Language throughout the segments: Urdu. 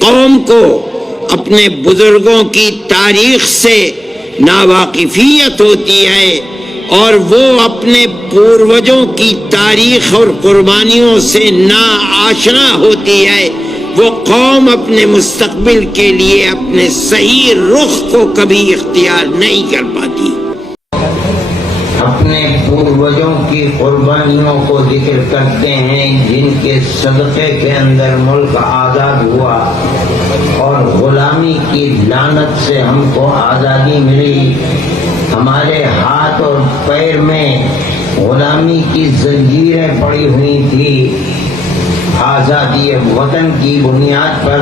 قوم کو اپنے بزرگوں کی تاریخ سے ناواقفیت ہوتی ہے اور وہ اپنے پوروجوں کی تاریخ اور قربانیوں سے ناآشنا ہوتی ہے، وہ قوم اپنے مستقبل کے لیے اپنے صحیح رخ کو کبھی اختیار نہیں کر پاتی۔ اپنے پوروجوں کی قربانیوں کو ذکر کرتے ہیں جن کے صدقے کے اندر ملک آزاد ہوا اور غلامی کی لعنت سے ہم کو آزادی ملی۔ ہمارے ہاتھ اور پیر میں غلامی کی زنجیریں پڑی ہوئی تھی، آزادی وطن کی بنیاد پر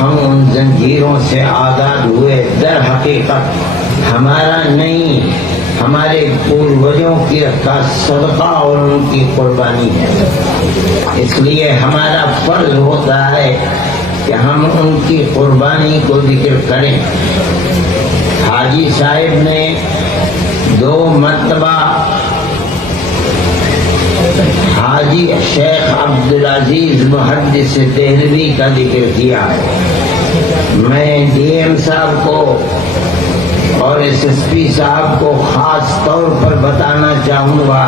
ہم ان زنجیروں سے آزاد ہوئے۔ در حقیقت ہمارا نہیں، ہمارے پوروجوں کا صدقہ اور ان کی قربانی ہے، اس لیے ہمارا فرض ہوتا ہے کہ ہم ان کی قربانی کو ذکر کریں۔ حاجی صاحب نے 2 مرتبہ حاجی شیخ عبدالعزیز محدث دہلوی کا ذکر کیا ہے۔ میں ڈی ایم صاحب کو اور ایس ایس پی صاحب کو خاص طور پر بتانا چاہوں گا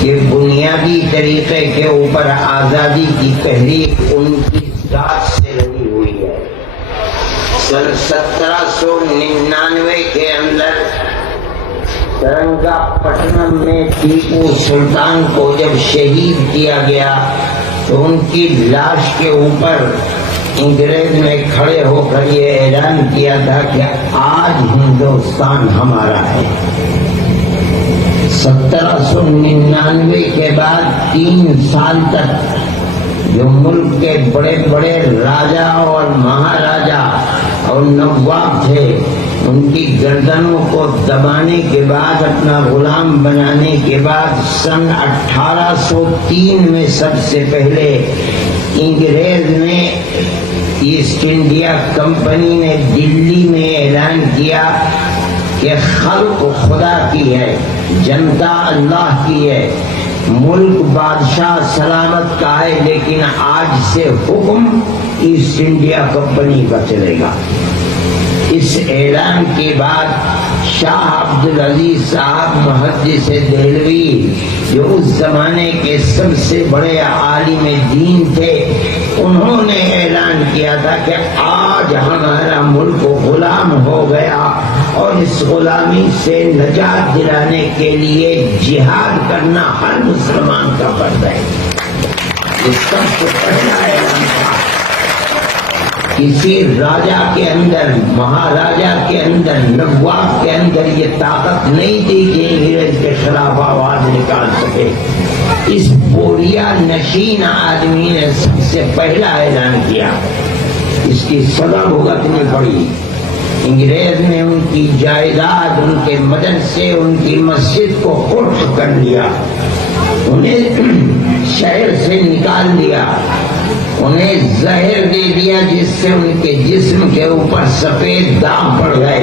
کہ بنیادی طریقے کے اوپر آزادی کی تحریک ان کی ذات سے لگی ہوئی ہے۔ سن 1799 کے اندر ترنگا پٹنم میں ٹیپو سلطان کو جب شہید کیا گیا تو ان کی لاش کے اوپر انگریز نے کھڑے ہو کر یہ اعلان کیا تھا کہ آج ہندوستان ہمارا ہے۔ 1799 کے بعد 3 سال تک جو ملک کے بڑے بڑے راجا اور مہاراجا اور نواب تھے، ان کی گردنوں کو دبانے کے بعد، اپنا غلام بنانے کے بعد، سن 1803 میں سب سے پہلے انگریز نے، ایسٹ انڈیا کمپنی نے دلی میں اعلان کیا کہ خلق خدا کی ہے، جنتا اللہ کی ہے، ملک بادشاہ سلامت کا ہے، لیکن آج سے حکم ایسٹ انڈیا کمپنی کا چلے گا۔ اس اعلان کے بعد شاہ عبدالعزیز صاحب محدث دہلوی جو اس زمانے کے سب سے بڑے عالم دین تھے، انہوں نے اعلان کیا تھا کہ آج ہمارا ملک غلام ہو گیا اور اس غلامی سے نجات دلانے کے لیے جہاد کرنا ہر مسلمان کا فرض ہے۔ اس سب سے پہلا اعلان تھا۔ کسی راجا کے اندر، مہاراجا کے اندر، نواب کے اندر یہ طاقت نہیں تھی کہ انگریز کے خلاف آواز نکال سکے۔ اس بوریا نشین آدمی نے سب سے پہلا اعلان کیا، اس کی سزا بھگتنی پڑی۔ انگریز نے ان کی جائیداد، ان کے مدرسے، ان کی مسجد کو خرد کر لیا، انہیں شہر سے نکال دیا، انہیں زہر دے دیا جس سے ان کے جسم کے اوپر سفید داغ پڑ گئے۔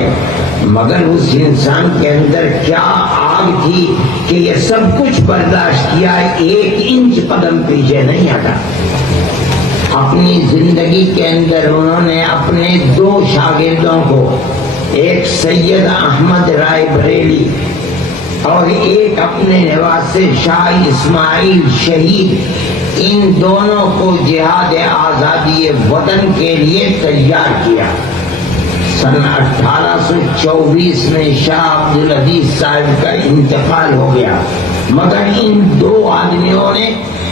مگر اس انسان کے اندر کیا آگ تھی کہ یہ سب کچھ برداشت کیا، 1 انچ قدم پیچھے نہیں ہٹا۔ اپنی زندگی کے اندر انہوں نے اپنے 2 شاگردوں کو، ایک سید احمد رائے بریلی اور ایک اپنے نواسے شاہ اسماعیل شہید، ان دونوں کو جہاد آزادی وطن کے لیے تیار کیا۔ سن 1824 میں شاہ عبدالعزیز صاحب کا انتقال ہو گیا، مگر ان 2 آدمیوں نے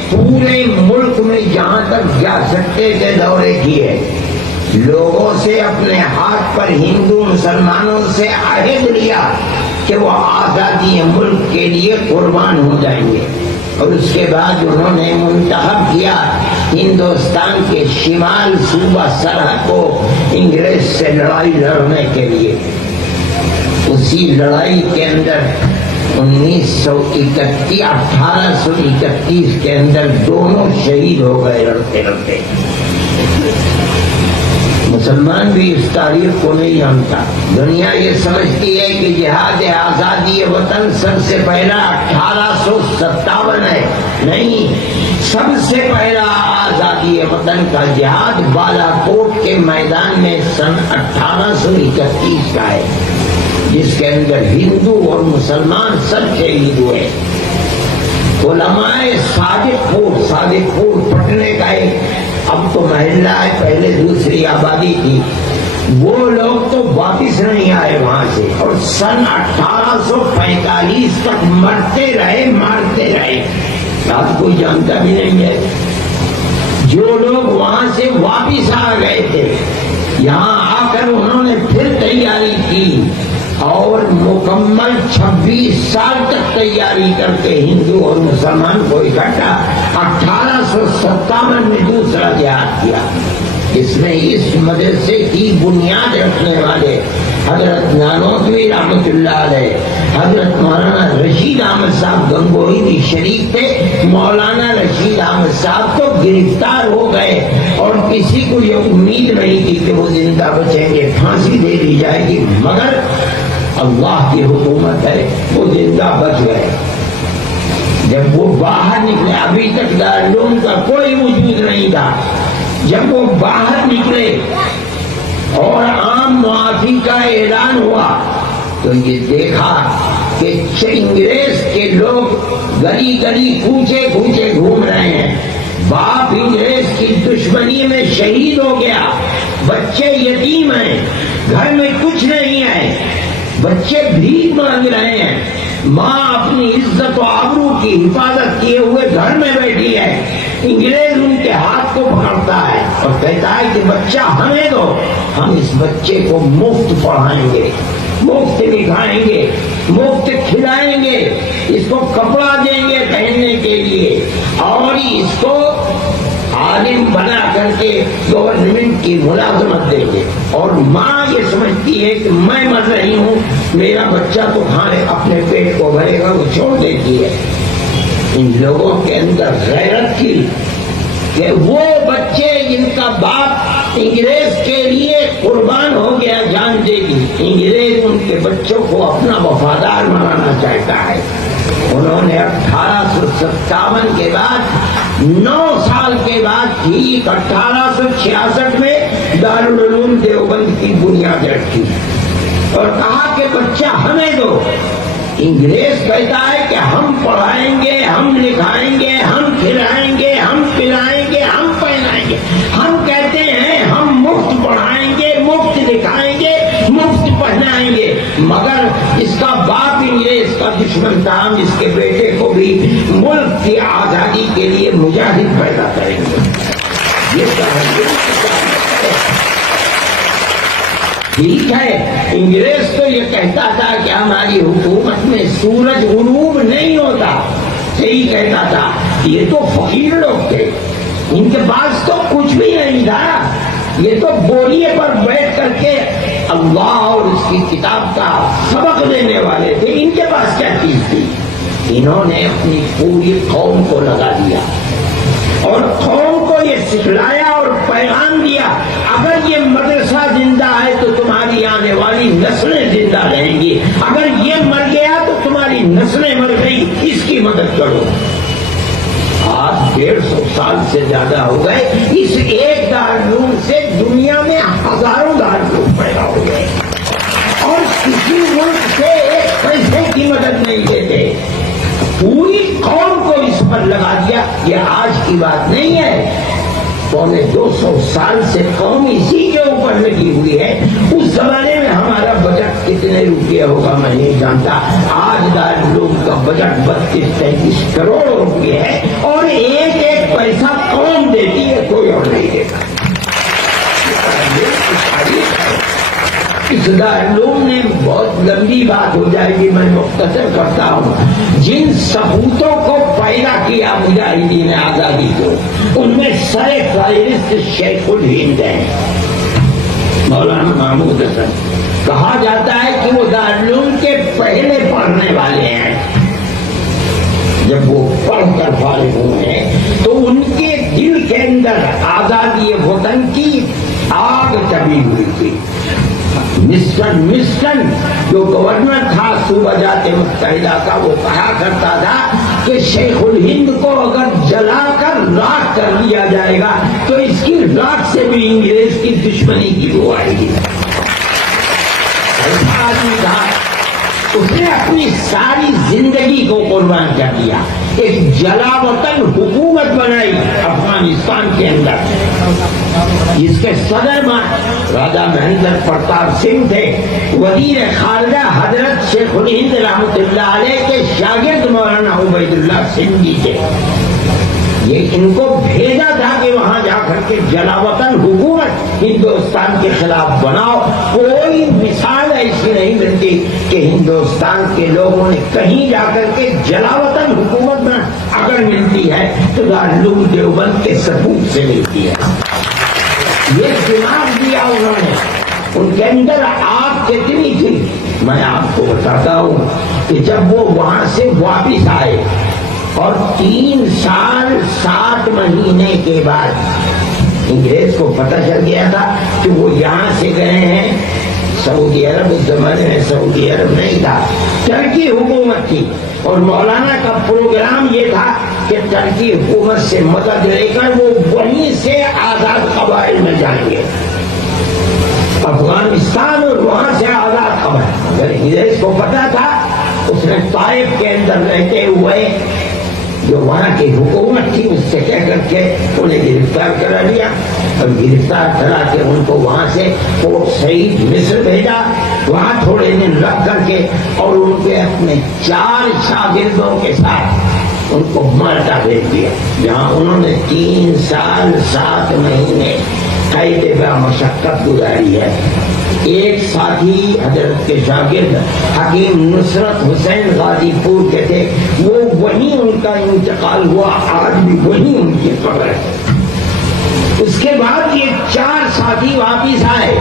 پورے ملک میں جہاں تک جا سکتے تھے دورے کیے، لوگوں سے اپنے ہاتھ پر، ہندو مسلمانوں سے عہد لیا کہ وہ آزادی ملک کے لیے قربان ہو جائیں گے، اور اس کے بعد انہوں نے منتخب کیا ہندوستان کے شمال صوبہ سرحد کو انگریز سے لڑائی لڑنے کے لیے۔ اسی لڑائی کے اندر 1831 کے اندر دونوں شہید ہو گئے لڑتے لڑتے۔ مسلمان بھی اس تاریخ کو نہیں جانتا. دنیا یہ سمجھتی ہے کہ جہاد آزادی وطن سب سے پہلا 1857 ہے. نہیں، سب سے پہلا آزادی وطن کا جہاد بالا کوٹ کے میدان میں سن 1831 کا ہے، جس کے اندر ہندو اور مسلمان سب شہید ہوئے. علماء صادق پور پٹنے کا ایک اب تو محلہ ہے، پہلے دوسری آبادی تھی، وہ لوگ تو واپس نہیں آئے وہاں سے، اور سن 1845 تک مارتے رہے. آج کوئی جانتا بھی نہیں ہے. جو لوگ وہاں سے واپس آ گئے تھے، یہاں آ کر انہوں نے پھر تیاری کی اور مکمل 26 سال تک تیاری کرتے ہندو اور مسلمان کو اکٹھا 1857 میں دوسرا جہاد کیا. اس میں اس مدرسے کی بنیاد رکھنے والے حضرت نانوتوی رحمۃ اللہ علیہ، حضرت مولانا رشید احمد صاحب گنگوہی بھی شریک تھے. مولانا رشید احمد صاحب تو گرفتار ہو گئے اور کسی کو یہ امید نہیں تھی کہ وہ زندہ بچیں گے، پھانسی دے دی جائے گی، مگر اللہ کی حکومت ہے، وہ زندہ بچ گئے. جب وہ باہر نکلے، ابھی تک دارالعلوم کا کوئی وجود نہیں تھا، جب وہ باہر نکلے اور عام معافی کا اعلان ہوا تو یہ دیکھا کہ انگریز کے لوگ گلی گلی کوچے کوچے گھوم رہے ہیں. باپ انگریز کی دشمنی میں شہید ہو گیا، بچے یتیم ہیں، گھر میں کچھ نہیں ہے، بچے بھیک مانگ رہے ہیں، ماں اپنی عزت و آبرو کی حفاظت کیے ہوئے گھر میں بیٹھی ہے. انگریز ان کے ہاتھ کو پکڑتا ہے اور کہتا ہے کہ بچہ ہمیں دو، ہم اس بچے کو مفت پڑھائیں گے، مفت لکھائیں گے، مفت کھلائیں گے، اس کو کپڑا دیں گے پہننے کے لیے، اور اس کو عالم بنا کر کے گورنمنٹ کی ملازمت دیں گے. اور ماں یہ سمجھتی ہے کہ میں مر رہی ہوں، میرا بچہ تو کھانے اپنے پیٹ کو بھرے گا، وہ چھوڑ دیتی ہے. ان لوگوں کے اندر غیرت تھی کہ وہ بچے جن کا باپ انگریز کے لیے قربان ہو گیا جان دے دی، انگریز ان کے بچوں کو اپنا وفادار بنانا چاہتا ہے. انہوں نے 1857 کے بعد 9 سال کے بعد ٹھیک 1866 میں دارالعلوم دیوبند کی بنیاد رکھی اور کہا کہ بچہ ہمیں دو. انگریز کہتا ہے کہ ہم پڑھائیں گے، ہم لکھائیں گے، ہم کھلائیں گے، ہم پلائیں گے، ہم پہنائیں گے. ہم کہتے ہیں ہم مفت پڑھائیں گے، مفت لکھائیں گے، مفت پہنائیں گے، مگر اس کا باپ انگریز کا دشمن تھا، ہم اس کے بیٹے کو بھی ملک کی آزادی کے لیے مجاہد پیدا کریں گے. یہ ٹھیک ہے. انگریز تو یہ کہتا تھا کہ ہماری حکومت میں سورج غروب نہیں ہوتا، صحیح کہتا تھا. یہ تو فقیر لوگ تھے، ان کے پاس تو کچھ بھی نہیں تھا، یہ تو بوریے پر بیٹھ کر کے اللہ اور اس کی کتاب کا سبق دینے والے تھے. ان کے پاس کیا چیز تھی؟ انہوں نے اپنی پوری قوم کو لگا دیا اور قوم کو یہ سکھلایا اور پیغام دیا، اگر یہ مدرسہ زندہ ہے تو تمہاری آنے والی نسلیں زندہ رہیں گی، اگر یہ مر گیا تو تمہاری نسلیں مر گئی، اس کی مدد کرو. آج 150 سال سے زیادہ ہو گئے، اس ایک دارالعلوم سے دنیا میں ہزاروں دارالعلوم پیدا ہو گئے اور کسی ملک سے ایک پیسے کی مدد نہیں دیتے. پوری قوم کو اس پر لگا دیا. یہ آج کی بات نہیں ہے، 250 سال سے قوم اسی کے اوپر لگی ہوئی ہے. اس زمانے میں ہمارا بجٹ کتنے روپیے ہوگا میں نہیں جانتا. آج دارالعلوم کا بجٹ 32-33 کروڑ روپیے ہے اور ایک ایک پیسہ قوم دیتی ہے، کوئی اور نہیں دیتا. اس دارالعلوم نے بہت لمبی بات ہو جائے گی، میں مختصر کرتا ہوں. جن سپوتوں کو پیدا کیا مجاہدین آزادی کو، ان میں سر فہرست شیخ الہند ہیں، مولانا محمود حسن. کہا جاتا ہے کہ وہ دارالعلوم کے پہلے پڑھنے والے ہیں. جب وہ پڑھ کر فارغ ہوئے تو ان کے دل کے اندر آزادی وطن کی آگ چبی ہوئی تھی. مسٹن جو گورنر تھا صوبہ جات متحدہ کا، وہ کہا کرتا تھا کہ شیخ الہند کو اگر جلا کر راکھ کر دیا جائے گا تو اس کی راکھ سے بھی انگریز کی دشمنی کی وہ آئے گی. ایسا آدمی تھا، اس نے اپنی ساری زندگی کو قربان کر دیا. ایک جلا وطن حکومت بنائی افغانستان کے اندر، جس کے صدر راجا مہندر پرتاپ سنگھ تھے. وزیر خارجہ حضرت شیخ الہند رحمۃ اللہ علیہ کے شاگرد مولانا عبید اللہ سنگھ جی تھے. یہ ان کو بھیجا تھا کہ وہاں جا کر کے جلا وطن حکومت ہندوستان کے خلاف بناؤ. کوئی مثال ایسی نہیں ملتی کہ ہندوستان کے لوگوں نے کہیں جا کر کے جلا وطن حکومت میں اگر ملتی ہے تو دارالعلوم دیوبند کے ثبوت سے ملتی ہے. یہ دماغ دیا انہوں نے. ان کے اندر آگ کتنی تھی میں آپ کو بتاتا ہوں کہ جب وہ وہاں سے واپس آئے اور 3 سال 7 مہینے کے بعد انگریز کو پتہ چل گیا تھا کہ وہ یہاں سے گئے ہیں سعودی عرب. اس زمانے میں سعودی عرب نہیں تھا، ترکی حکومت تھی، اور مولانا کا پروگرام یہ تھا کہ ترکی حکومت سے مدد لے کر وہ وہیں سے آزاد قبائل میں جائیں گے، افغانستان اور وہاں سے آزاد قبائل. اگر انگریز کو پتا تھا، اس نے طائف کے اندر رہتے ہوئے جو وہاں کی حکومت تھی اس سے کہہ کر کے انہیں گرفتار کرا لیا، اور گرفتار کرا کے ان کو وہاں سے پورٹ سعید مصر بھیجا. وہاں تھوڑے دن رکھ کر کے اور ان کے اپنے 4 شاگردوں کے ساتھ ان کو مالٹا بھیج دیا، جہاں انہوں نے 3 سال 7 مہینے قید بہ مشقت گزاری ہے. ایک ساتھی حضرت کے شاگرد حکیم نصرت حسین غازی پور کے تھے، وہ وہیں ان کا انتقال ہوا، آج بھی وہیں ان کی قبر ہے. اس کے بعد یہ 4 ساتھی واپس آئے.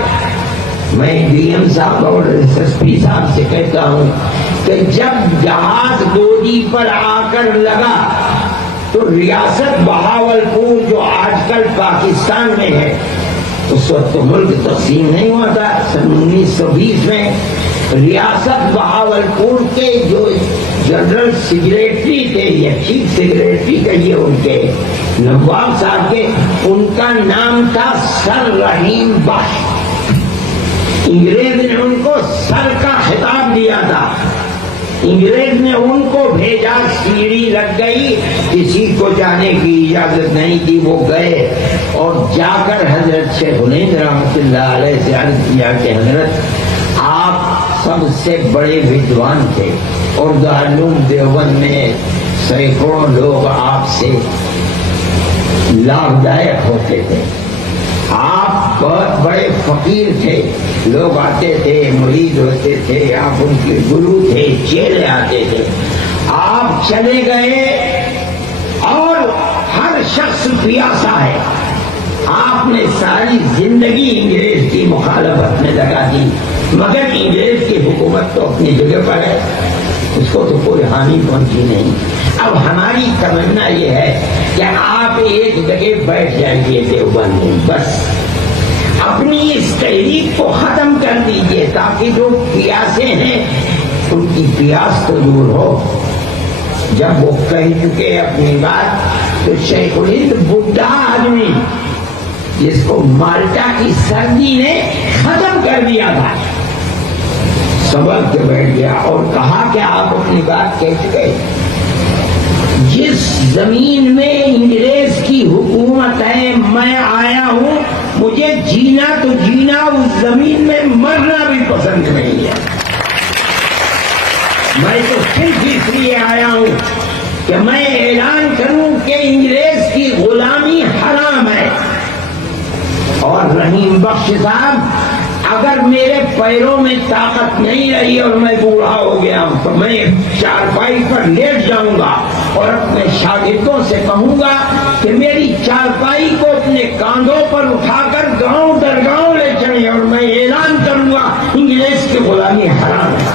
میں ڈی ایم صاحب اور ایس ایس پی صاحب سے کہتا ہوں کہ جب جہاز لودھی پر آ کر لگا تو ریاست بہاولپور جو آج کل پاکستان میں ہے، اس وقت تو ملک تقسیم نہیں ہوا تھا، سن 1920 میں ریاست بہاولپور کے جو جنرل سیکریٹری تھے یا چیف سیکریٹری کہیے ان کے نواب صاحب کے، ان کا نام تھا سر رحیم بخش. انگریز نے ان کو سر کا خطاب دیا تھا. انگریز نے ان کو بھیجا، سیڑھی لگ گئی، کسی کو جانے کی اجازت نہیں تھی. وہ گئے اور جا کر حضرت شیخ الہند رحمۃ اللہ علیہ سے عرض کیا کہ حضرت آپ سب سے بڑے ودوان تھے اور دارالعلوم دیوبند میں سینکڑوں لوگ آپ سے لابھدائک ہوتے تھے. آپ بہت بڑے فقیر تھے، لوگ آتے تھے، مرید ہوتے تھے، آپ ان کے گرو تھے، چیلے آتے تھے. آپ چلے گئے اور ہر شخص پیاسا ہے. آپ نے ساری زندگی انگریز کی مخالفت میں لگا دی، مگر انگریز کی حکومت تو اپنی جگہ پر ہے، اس کو تو کوئی ہانی پہنچی نہیں. اب ہماری تمنا یہ ہے کہ آپ ایک جگہ بیٹھ جائیے دیوبند میں، بس اپنی اس تحریک کو ختم کر دیجیے تاکہ جو پیاسے ہیں ان کی پیاس تو دور ہو. جب وہ کہہ چکے اپنی بات تو شیخ الہند بڈھا آدمی جس کو مالٹا کی سردی نے ختم کر دیا تھا سنبھل کے بیٹھ گیا اور کہا کہ آپ اپنی بات کہہ چکے. جس زمین میں انگریز کی حکومت ہے میں آیا ہوں، مجھے جینا تو جینا، اس زمین میں مرنا بھی پسند نہیں ہے. میں تو صرف اس لیے آیا ہوں کہ میں اعلان کروں کہ انگریز کی غلامی حرام ہے. اور رحیم بخش صاحب، اگر میرے پیروں میں طاقت نہیں رہی اور میں بوڑھا ہو گیا ہوں تو میں چارپائی پر لیٹ جاؤں گا اور اپنے شاگردوں سے کہوں گا کہ میری چارپائی کو اپنے کاندھوں پر اٹھا کر گاؤں در گاؤں لے چلیں، اور میں اعلان کروں گا انگریز کی غلامی حرام ہے.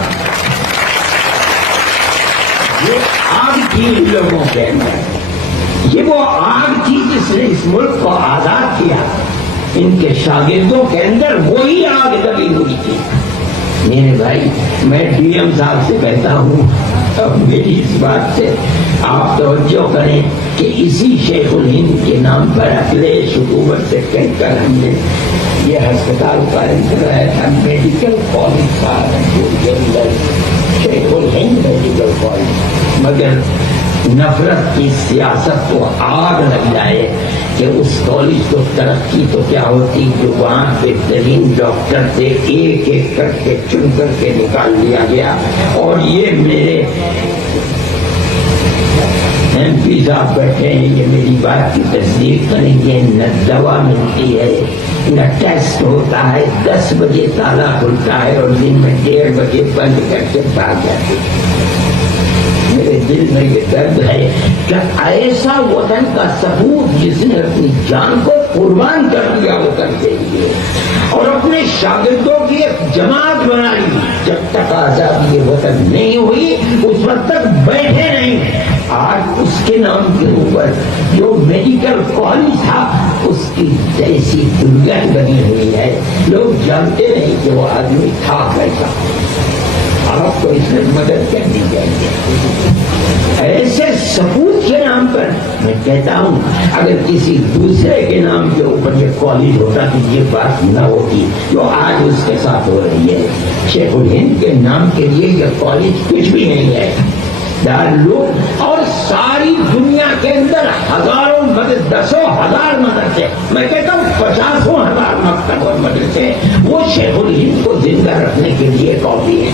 یہ آگ تھی لوگوں کے اندر، یہ وہ آگ تھی جس نے اس ملک کو آزاد کیا. ان کے شاگردوں کے اندر وہی آگ دبی ہوئی تھی۔ میرے بھائی، میں ڈی ایم صاحب سے کہتا ہوں، اب میری اس بات سے آپ توجہ کریں کہ اسی شیخ الہند کے نام پر اکھلیش حکومت سے کہہ کر ہم نے یہ ہسپتال قائم کرایا تھا، میڈیکل کالج سہارنپور کے اندر، شیخ الہند میڈیکل کالج، مگر نفرت کی سیاست کو آگ لگ جائے کہ اس کالج کو ترقی تو کیا ہوتی، جو وہاں بہترین ڈاکٹر تھے ایک ایک کر کے چن کر کے نکال دیا گیا۔ اور یہ میرے ایم پی صاحب بیٹھے ہیں، یہ میری بات کی تصدیق کریں گے، نہ دوا ملتی ہے نہ ٹیسٹ ہوتا ہے، 10 بجے تالا کھلتا ہے اور دن میں 1:30 بجے بند کر کے بھاگ جاتے ہیں۔ میرے دل میں یہ درد ہے کہ ایسا وطن کا ثبوت جس نے اپنی جان کو قربان کر دیا وطن کے لیے اور اپنے شاگردوں کی ایک جماعت بنائی، جب تک آزادی وطن نہیں ہوئی اس وقت تک بیٹھے نہیں۔ آج اس کے نام کے اوپر جو میڈیکل کالج تھا اس کی جیسی دلگن بنی ہوئی ہے، لوگ جانتے نہیں کہ وہ آدمی تھا کیسا۔ آپ کو اس میں مدد کرنی چاہیے۔ ایسے ثبوت کے نام پر میں کہتا ہوں، اگر کسی دوسرے کے نام کے اوپر یہ کالج ہوتا تو یہ بات نہ ہوتی جو آج اس کے ساتھ ہو رہی ہے۔ شیخ الہند کے نام کے لیے یہ کالج کچھ بھی نہیں ہے، دارالعلوم، اور ساری دنیا کے اندر ہزاروں مدد، 10,000 مدرسے، میں کہتا ہوں 50,000 مکتب اور مدرسے وہ شیخ الہند کو زندہ رکھنے کے لیے کافی ہے۔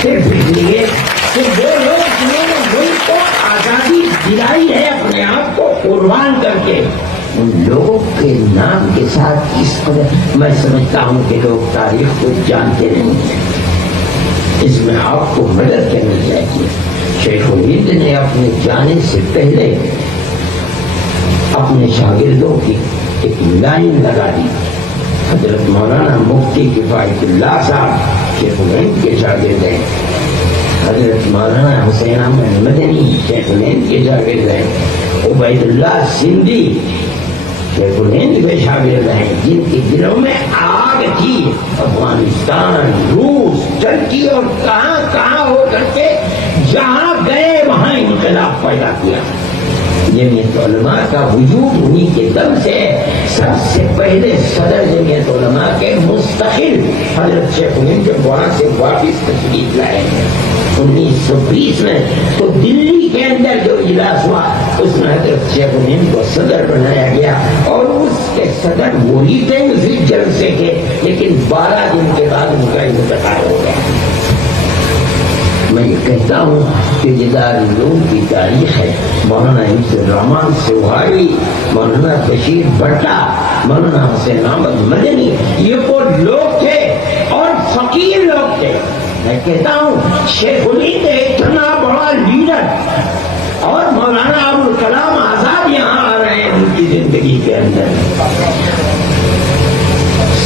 صرف اس لیے کہ وہ لوگ جنہوں نے ملک کو آزادی دلائی ہے اپنے آپ کو قربان کر کے، ان لوگوں کے نام کے ساتھ اس قدر میں سمجھتا ہوں کہ لوگ تاریخ کو جانتے نہیں ہیں۔ اس میں آپ کو مدد کرنی چاہیے۔ شیخ الہند نے اپنے جانے سے پہلے اپنے شاگردوں کی ایک لائن لگا دی۔ حضرت مولانا مفتی کفایت اللہ صاحب شیخ الہند کے شاگرد ہیں، حضرت مولانا حسین احمد مدنی شیخ الہند کے شاگرد ہیں، عبید اللہ سندھی شیخ الہند کے شاگرد ہیں، جن کے دلوں میں آگ تھی۔ افغانستان، روس، ترکی اور کہاں کہاں ہو کر کے جہاں گئے وہاں انقلاب پیدا کیا۔ جمعیت علماء کا وجود انہی کے دم سے، سب سے پہلے صدر جمعیت علماء کے مستقل حضرت شیخ الہند وہاں سے واپس تشریف لائے ہیں 1920 میں۔ تو دلی کے اندر جو اجلاس ہوا اس میں حضرت شیخ الہند کو صدر بنایا گیا اور اس کے صدر وہی تھے اسی جلسے کے، لیکن 12 دن کے بعد ان کا انتقال ہو گیا۔ میں یہ کہتا ہوں کہ یہ دارالعلوم کی تاریخ ہے۔ مولانا عبد الرحمان سوہائی، مولانا بشیر بھٹا، مولانا حسین احمد مدنی، یہ وہ لوگ تھے اور فقیر لوگ تھے۔ میں کہتا ہوں شیخ الہند اتنا بڑا لیڈر، اور مولانا ابوالکلام آزاد یہاں آ رہے ہیں ان کی زندگی کے اندر،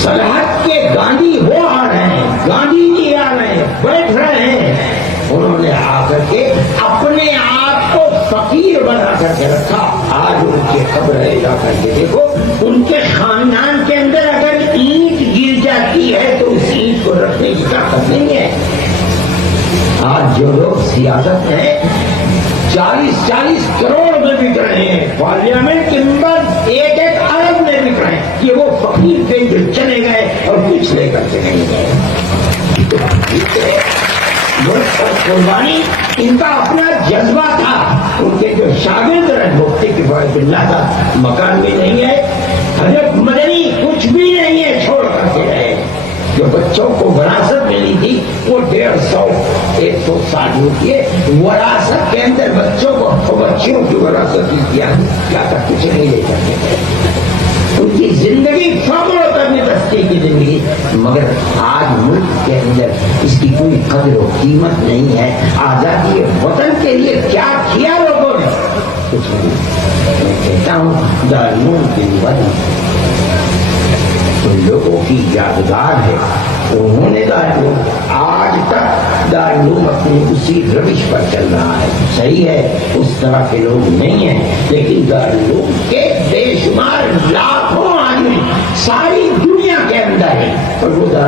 صلاحت کے گاندھی وہ آ رہے ہیں، گاندھی جی آ رہے ہیں، بیٹھ رہے ہیں۔ انہوں نے آ کر کے اپنے آپ کو فقیر بنا کر کے رکھا۔ آج ان کی قبر جا کر کے دیکھو، ان کے خاندان کے اندر اگر اینٹ گر جاتی ہے تو اس اینٹ کو رکھنے کی طاقت نہیں ہے۔ آج جو لوگ سیاست میں 40-40 کروڑ میں بک رہے ہیں، پارلیمنٹ کے ممبر 1-1 ارب میں بک رہے ہیں، یہ وہ فقیر تھے جو چلے گئے اور کچھ لے کر کے نہیں گئے۔ ملک اور قربانی ان کا اپنا جذبہ تھا۔ ان کے جو شاگرد رہے مفتی کفایت اللہ کا مکان بھی نہیں ہے، حضرت مدنی کچھ بھی نہیں ہے، چھوڑ کر کے رہے۔ جو بچوں کو وراثت ملی تھی وہ 150-100 سال ہوتی ہے، وراثت کے اندر بچوں کو، بچیوں کی وراثت کیا تھا، کچھ نہیں لے کرتے تھے۔ ان کی زندگی فخر و تربیتی کی زندگی، مگر آج ملک کے اندر اس کی کوئی قدر و قیمت نہیں ہے۔ آزادی وطن کے لیے کیا کیا لوگوں نے؟ کچھ نہیں۔ میں کہتا ہوں دارالعلوم کی وطن ان لوگوں کی یادگار ہے، انہوں نے دارالعلوم آج تک دارالعلوم اپنی اسی روش پر چل رہا ہے۔ صحیح ہے اس طرح کے لوگ نہیں ہیں، لیکن دارالعلوم کے بے شمار لاکھوں آدمی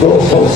200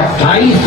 28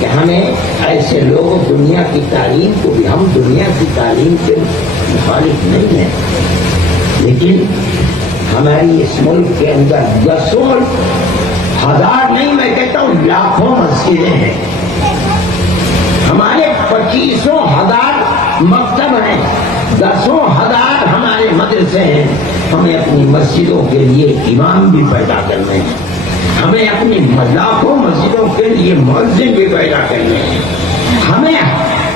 کہ ہمیں ایسے لوگ دنیا کی تعلیم کو بھی، ہم دنیا کی تعلیم کے مخالف نہیں ہیں، لیکن ہماری اس ملک کے اندر دسوں ہزار نہیں، میں کہتا ہوں لاکھوں مسجدیں ہیں، ہمارے 25,000 مکتب ہیں، 10,000 ہمارے مدرسے ہیں، ہمیں اپنی مسجدوں کے لیے امام بھی پیدا کرنے ہیں، ہمیں اپنی لاکھوں مسجدوں کے لیے مؤذن بھی پیدا کرنے ہیں، ہمیں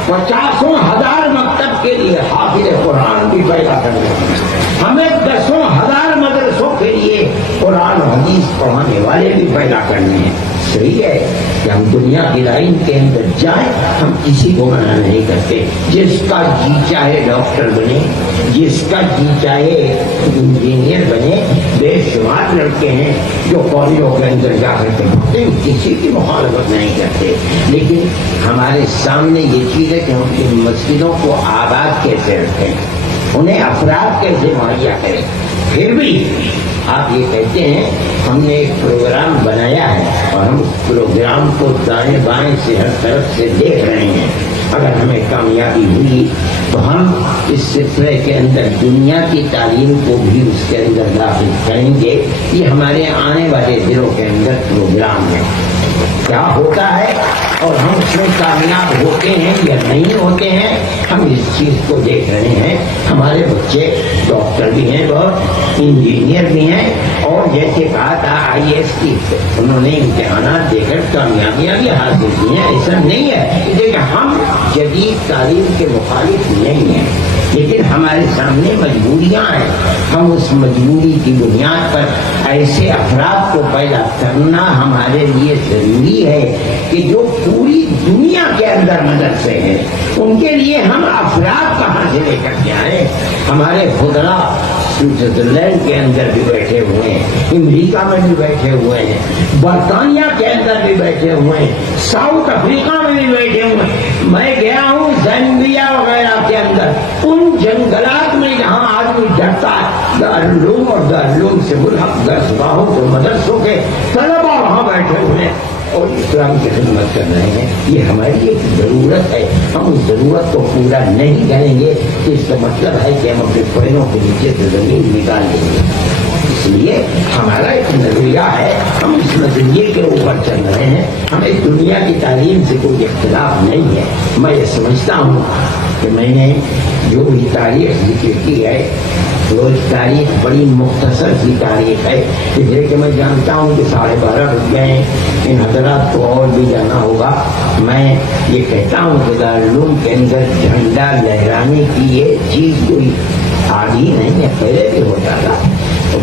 50,000 مکتب کے لیے حافظ قرآن بھی پیدا کرنے ہیں، ہمیں 10,000 مدرسوں کے لیے قرآن و حدیث پڑھانے والے بھی پیدا کرنے ہیں۔ صحیح ہے کہ ہم دنیا کی لائن کے اندر جائیں، ہم کسی کو منع نہیں کرتے، جس کا جی چاہے ڈاکٹر بنے، جس کا جی چاہے انجینئر بنے، بے شمار لڑکے ہیں جو کالجوں کے اندر جا کر کے پڑھتے ہیں، کسی کی مخالفت نہیں کرتے، لیکن ہمارے سامنے یہ چیز ہے کہ ہم ان مسجدوں کو آباد کیسے رکھیں، انہیں افراد کیسے مہیا کریں۔ پھر بھی آپ یہ کہتے ہیں ہم نے ایک پروگرام بنایا ہے اور ہم اس پروگرام کو دائیں بائیں سے ہر طرف سے دیکھ رہے ہیں، اگر ہمیں کامیابی ہوئی تو ہم اس سلسلے کے اندر دنیا کی تعلیم کو بھی اس کے اندر داخل کریں گے۔ یہ ہمارے آنے والے دنوں کے اندر پروگرام ہے، کیا ہوتا ہے اور ہم اس میں کامیاب ہوتے ہیں یا نہیں ہوتے ہیں، ہم اس چیز کو دیکھ رہے ہیں۔ ہمارے بچے ڈاکٹر بھی ہیں، بہت انجینئر بھی ہیں، اور جیسے کہا تھا IAS کی انہوں نے امتحانات دے کر کامیابیاں بھی حاصل کی ہیں، ایسا نہیں ہے۔ دیکھیں ہم جدید تعلیم کے مخالف نہیں ہیں، لیکن ہمارے سامنے مجبوریاں ہیں، ہم اس مجبوری کی بنیاد پر ایسے افراد کو پیدا کرنا ہمارے لیے ضروری ہے کہ جو پوری دنیا کے اندر مدرسے ہیں، ان کے لیے ہم افراد کہاں سے لے کر کے آئے۔ ہمارے خدرا سوئٹزرلینڈ کے اندر بھی بیٹھے ہوئے ہیں، امریکہ میں بھی بیٹھے ہوئے ہیں، برطانیہ کے اندر بھی بیٹھے ہوئے ہیں، ساؤتھ افریقہ میں بھی بیٹھے ہوئے ہیں۔ میں گیا ہوں زامبیا وغیرہ کے اندر، ان جنگلات میں جہاں آدمی ڈرتا ہے، دارالعلوم اور دارالعلوم سے ملحق درسگاہوں کے مدرسوں کے طلبا وہاں بیٹھے ہوئے ہیں اور اسلام کی خدمت کر رہے ہیں۔ یہ ہماری ایک ضرورت ہے، ہم اس ضرورت کو پورا نہیں کریں گے تو اس کا مطلب ہے کہ ہم اپنے پیروں کے نیچے سے زمین نکال دیں گے۔ اس لیے ہمارا ایک نظریہ ہے، ہم اس نظریے کے اوپر چل رہے ہیں، ہمیں دنیا کی تعلیم سے کوئی اختلاف نہیں ہے۔ میں یہ سمجھتا ہوں کہ میں نے جو بھی تاریخ ذکر کی ہے وہ تاریخ بڑی مختصر سی تاریخ ہے، اس لیے کہ میں جانتا ہوں کہ 12:30 بج گئے ہیں، ان حضرات کو اور بھی جانا ہوگا۔ میں یہ کہتا ہوں کہ دارالعلوم کے اندر جھنڈا لہرانے کی یہ چیز کوئی آج ہی نہیں ہے، پہلے بھی ہوتا تھا،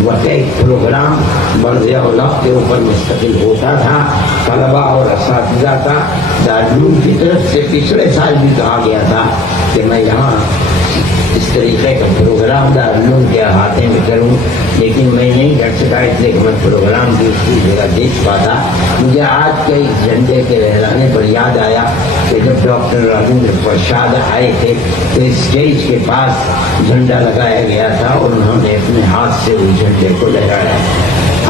وقت پروگرام مرض اولاق کے اوپر مستقل ہوتا تھا، طلبا اور اساتذہ کا دارالعلوم کی طرف سے پچھلے سال بھی کہا گیا تھا کہ میں یہاں اس طریقے کا پروگرام دارالعلوم کے احاطے میں کروں، لیکن میں نہیں کر سکا، اس لیے کہ میں پروگرام کی اس کی جگہ دیکھ پاتا۔ مجھے آج کے اس جھنڈے کے لہرانے پر یاد آیا کہ جب ڈاکٹر راجندر پرساد آئے تھے تو اسٹیج کے پاس جھنڈا لگایا گیا تھا اور انہوں نے اپنے ہاتھ سے اس جھنڈے کو لہرایا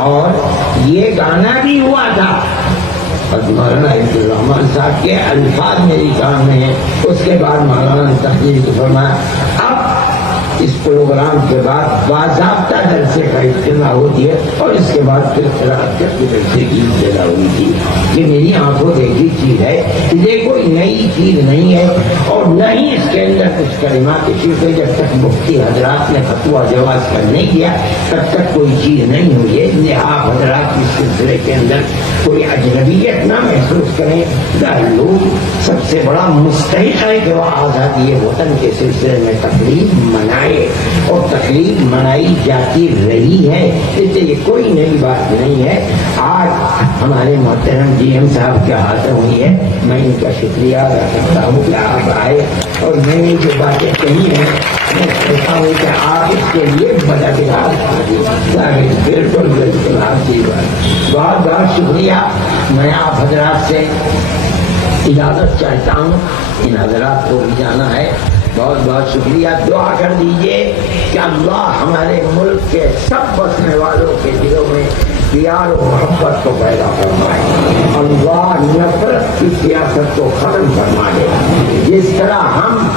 اور یہ گانا بھی ہوا تھا۔ اور مولانا عبدالرحمان صاحب کے الفاظ میری کان میں ہیں۔ اس کے بعد مولانا نے تقریر کو فرمایا اب اس پروگرام کے بعد باضابطہ جلسے کا اجتماع ہوتی ہے اور اس کے بعد پھر قرأت کے جلسے کی ابتدا ہوئی تھی۔ یہ میری آنکھوں دیکھی چیز ہے، یہ کوئی نئی چیز نہیں ہے اور نہ ہی اس کے اندر کچھ کلمات شرک، جب تک مفتی حضرات نے فتویٰ جواز کا نہیں دیا تب تک کوئی چیز نہیں ہوئی ہے۔ اس لیے آپ حضرات اس سلسلے کے اندر کوئی اجنبیت نہ محسوس کریں۔ دارالعلوم سب سے بڑا مستحق ہے کہ وہ آزادی وطن کے سلسلے میں تقریب منائے اور تقریب منائی جاتی رہی ہے، اس لیے یہ کوئی نئی بات نہیں ہے۔ آج ہمارے محترم DM صاحب کے ہاتھ ہوئی ہے، میں ان کا شکریہ ادا کرتا ہوں کہ آپ آئے اور میں نے جو باتیں کہی ہیں میں کہتا ہوں کہ آپ اس کے لیے بالکل بالکل آپ کی بات، بہت بہت شکریہ۔ میں آپ حضرات سے اجازت چاہتا ہوں، ان حضرات کو بھی جانا ہے۔ بہت بہت شکریہ، دعا کر دیجئے کہ اللہ ہمارے ملک کے سب بسنے والوں کے دلوں میں پیار و محبت کو پیدا فرمائے، اللہ نفرت کی سیاست کو ختم فرما دے۔ جس طرح ہم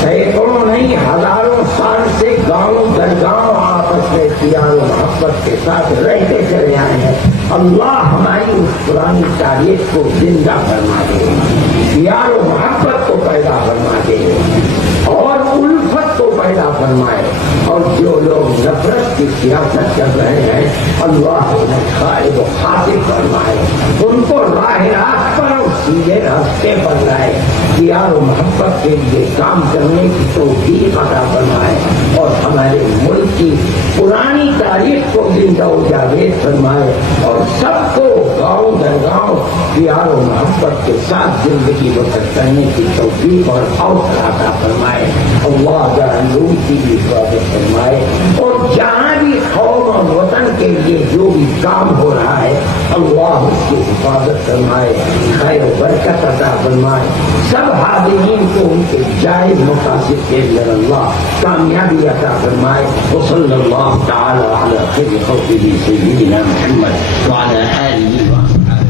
سینکڑوں نہیں ہزاروں سال سے گاؤں در گاؤں آپس میں پیار و محبت کے ساتھ رہتے چلے آئے ہیں، اللہ ہماری اس پرانی تاریخ کو زندہ فرما دے، پیار و محبت کو پیدا فرما دے اور الفت کو پیدا فرمائے، اور جو لوگ نفرت کی سیاست کر رہے ہیں اللہ انہیں غائب و خاطر فرمائے، ان کو راہ راست پر اور سیدھے راستے پر لائے، پیار و محبت کے لیے کام کرنے کی توفیق عطا فرمائے، اور ہمارے ملک کی پرانی تاریخ کو زندہ و جاوید فرمائے، اور سب کو گاؤں در گاؤں پیار و محبت کے ساتھ زندگی بسر کرنے کی توفیق اور حوصلہ عطا فرمائے۔ اللہ جہنم کی بھی حفاظت فرمائے، اور جہاں بھی قوم اور وطن کے لیے جو بھی کام ہو رہا ہے اللہ اس کی حفاظت فرمائے، خیر و برکت عطا فرمائے، سب حاضرین کو ان کے جائز مقاصد کے اندر اللہ کامیابی عطا فرمائے۔ وصلی اللہ تعالی علی خیر خلقہ سیدنا محمد وعلی آلہ وصحبہ۔